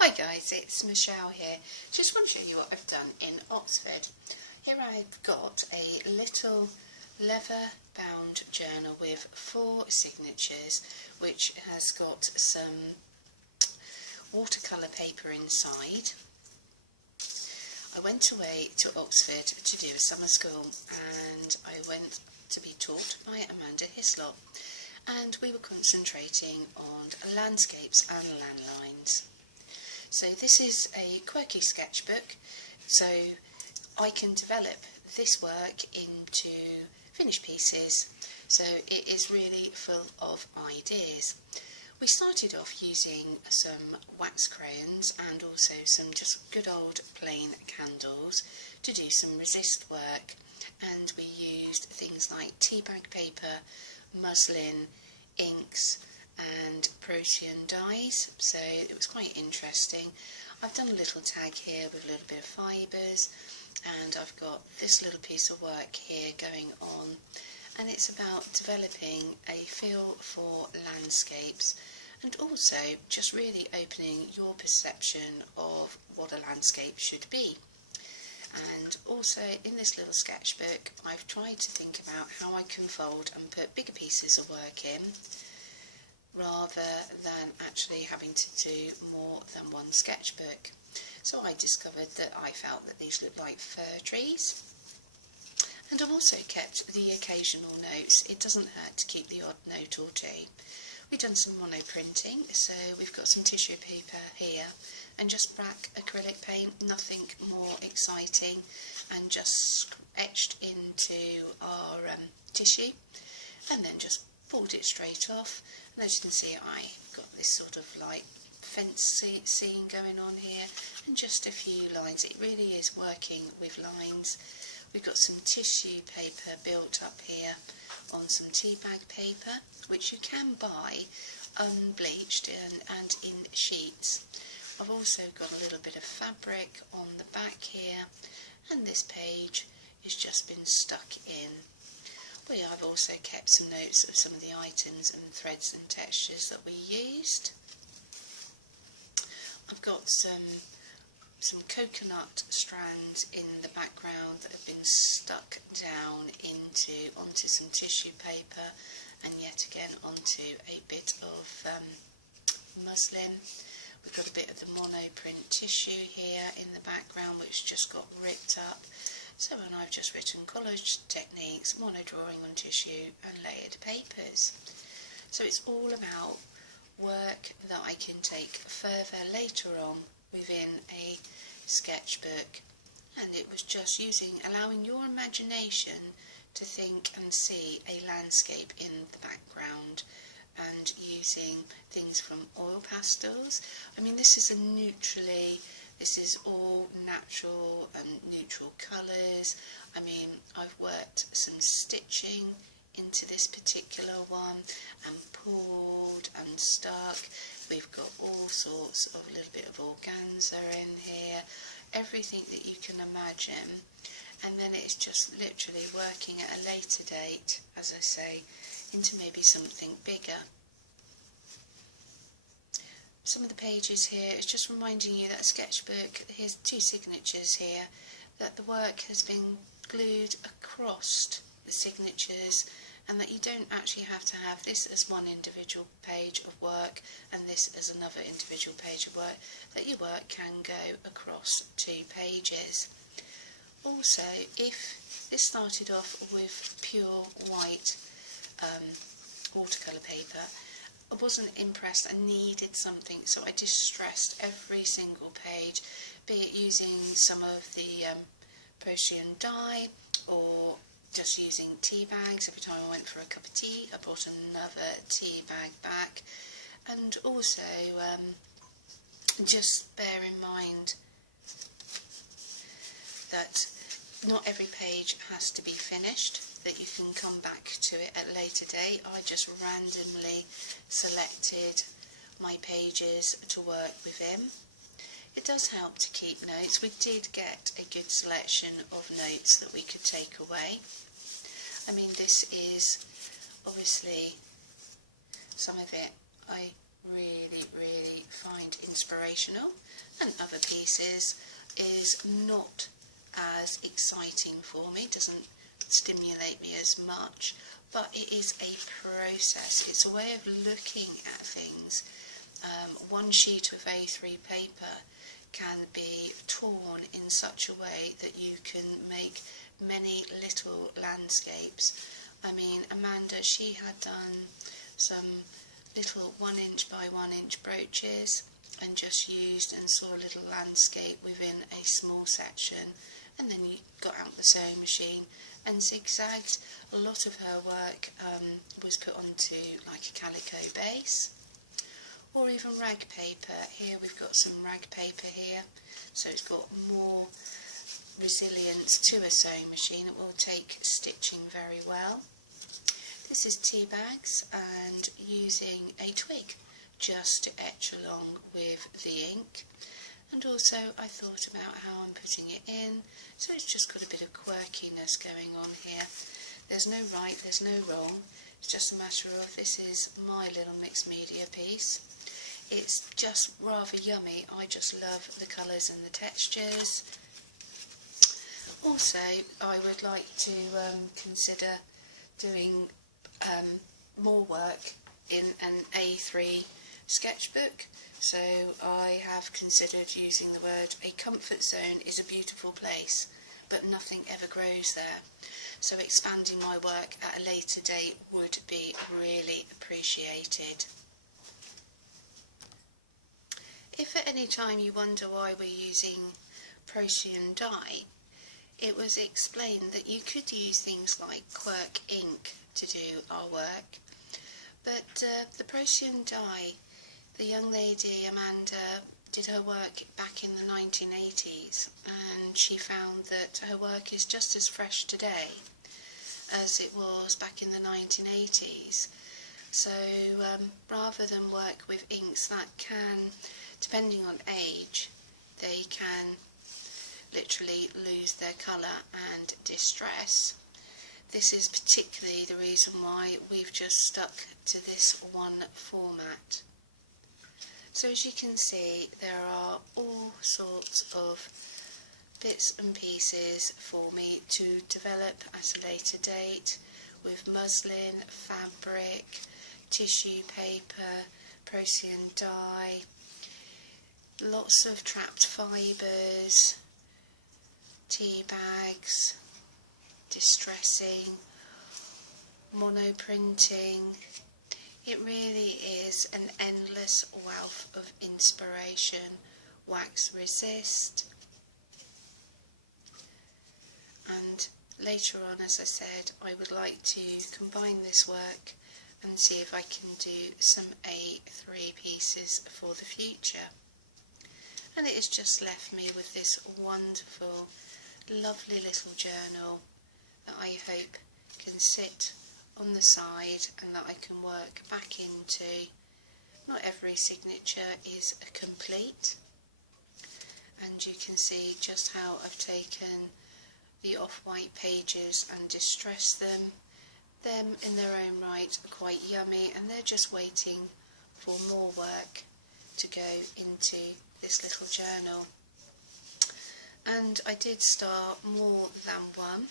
Hi guys, it's Michelle here. Just want to show you what I've done in Oxford. Here I've got a little leather bound journal with 4 signatures, which has got some watercolour paper inside. I went away to Oxford to do a summer school and I went to be taught by Amanda Hislop, and we were concentrating on landscapes and landlines. So this is a quirky sketchbook, so I can develop this work into finished pieces, so it is really full of ideas. We started off using some wax crayons and also some just good old plain candles to do some resist work, and we used things like tea bag paper, muslin, inks and Prussian dyes, so it was quite interesting. I've done a little tag here with a little bit of fibres, and I've got this little piece of work here going on, and it's about developing a feel for landscapes and also just really opening your perception of what a landscape should be. And also in this little sketchbook I've tried to think about how I can fold and put bigger pieces of work in, rather than actually having to do more than one sketchbook. So I discovered that I felt that these looked like fir trees. And I've also kept the occasional notes. It doesn't hurt to keep the odd note or two. We've done some mono printing, so we've got some tissue paper here and just black acrylic paint, nothing more exciting, and just etched into our tissue and then just pulled it straight off. And as you can see, I've got this sort of like fence scene going on here and just a few lines. It really is working with lines. We've got some tissue paper built up here on some tea bag paper, which you can buy unbleached and in sheets. I've also got a little bit of fabric on the back here, and this page has just been stuck in. I've also kept some notes of some of the items and threads and textures that we used. I've got some coconut strands in the background that have been stuck down onto some tissue paper, and yet again onto a bit of muslin. We've got a bit of the mono print tissue here in the background which just got ripped up. So when I've just written collage techniques, mono drawing on tissue and layered papers. So it's all about work that I can take further later on within a sketchbook, and it was just allowing your imagination to think and see a landscape in the background, and using things from oil pastels. I mean, this is all natural and neutral colours. I mean, I've worked some stitching into this particular one and pulled and stuck. We've got all sorts of a little bit of organza in here, everything that you can imagine, and then it's just literally working at a later date, as I say, into maybe something bigger. Some of the pages here is just reminding you that a sketchbook, here's 2 signatures here, that the work has been glued across the signatures, and that you don't actually have to have this as one individual page of work and this as another individual page of work, that your work can go across 2 pages. Also, if this started off with pure white watercolour paper, I wasn't impressed. I needed something, so I distressed every single page, be it using some of the Prussian dye or just using tea bags. Every time I went for a cup of tea I brought another tea bag back. And also just bear in mind that not every page has to be finished, that you can come back to it at a later date. I just randomly selected my pages to work within. It does help to keep notes. We did get a good selection of notes that we could take away. I mean, this is obviously, some of it I really find inspirational, and other pieces is not as exciting for me, doesn't stimulate me as much, but it is a process. It's a way of looking at things. One sheet of A3 paper can be torn in such a way that you can make many little landscapes. I mean, Amanda, she had done some little 1 inch by 1 inch brooches and just used and saw a little landscape within a small section, and then you got out the sewing machine and zigzagged. A lot of her work was put onto like a calico base or even rag paper. Here we've got some rag paper here, so it's got more resilience to a sewing machine. It will take stitching very well. This is tea bags, and using a twig just to etch along with the ink. And also I thought about how I'm putting it in, so it's just got a bit of quirkiness going on here. There's no right, there's no wrong, it's just a matter of this is my little mixed media piece. It's just rather yummy. I just love the colours and the textures. Also, I would like to consider doing more work in an A3 sketchbook. So I have considered using the word "a comfort zone is a beautiful place, but nothing ever grows there." So expanding my work at a later date would be really appreciated. If at any time you wonder why we're using Procyon dye, it was explained that you could use things like Quirk ink to do our work, but the Procyon dye, the young lady Amanda did her work back in the 1980s, and she found that her work is just as fresh today as it was back in the 1980s. So rather than work with inks that can, depending on age, they can literally lose their colour and distress, this is particularly the reason why we've just stuck to this one format. So as you can see, there are all sorts of bits and pieces for me to develop at a later date, with muslin, fabric, tissue paper, Procyon dye, lots of trapped fibres, tea bags, distressing, monoprinting. It really is an endless wealth of inspiration. Wax resist. And later on, as I said, I would like to combine this work and see if I can do some A3 pieces for the future. And it has just left me with this wonderful, lovely little journal that I hope can sit on the side and that I can work back into. Not every signature is complete, and you can see just how I've taken the off-white pages and distressed them. Them in their own right are quite yummy, and they're just waiting for more work to go into this little journal. And I did start more than one.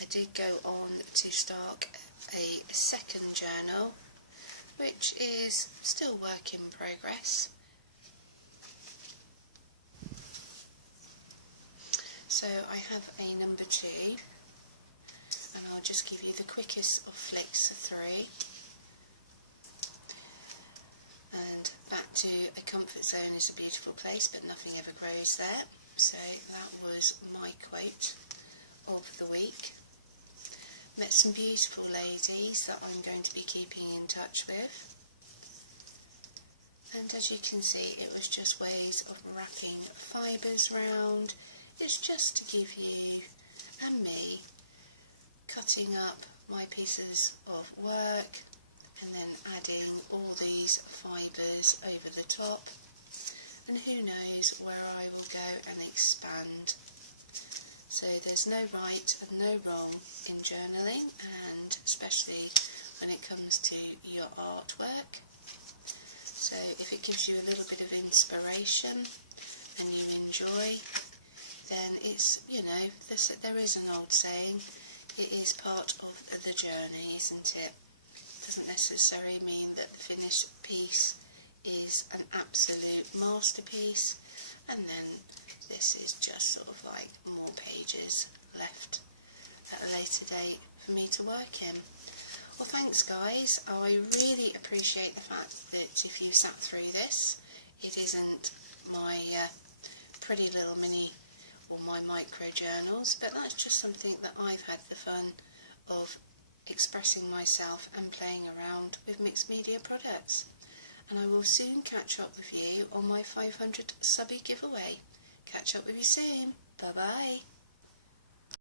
I did go on to start a second journal, which is still work in progress. So I have a number 2, and I'll just give you the quickest of flicks through. And back to "a comfort zone is a beautiful place, but nothing ever grows there." So that was my quote of the week. Met some beautiful ladies that I'm going to be keeping in touch with. And as you can see, it was just ways of wrapping fibres round. It's just to give you and me cutting up my pieces of work and then adding all these fibres over the top, and who knows where I will go and expand. So there's no right and no wrong in journaling, and especially when it comes to your artwork. So if it gives you a little bit of inspiration and you enjoy, then it's, you know, there is an old saying, it is part of the journey, isn't it? Doesn't necessarily mean that the finished piece is an absolute masterpiece, and then this is just sort of like more pages left at a later date for me to work in. Well, thanks guys, I really appreciate the fact that if you sat through this, it isn't my pretty little mini or my micro journals, but that's just something that I've had the fun of expressing myself and playing around with mixed media products. And I will soon catch up with you on my 500 subby giveaway. Catch up with you soon. Bye bye.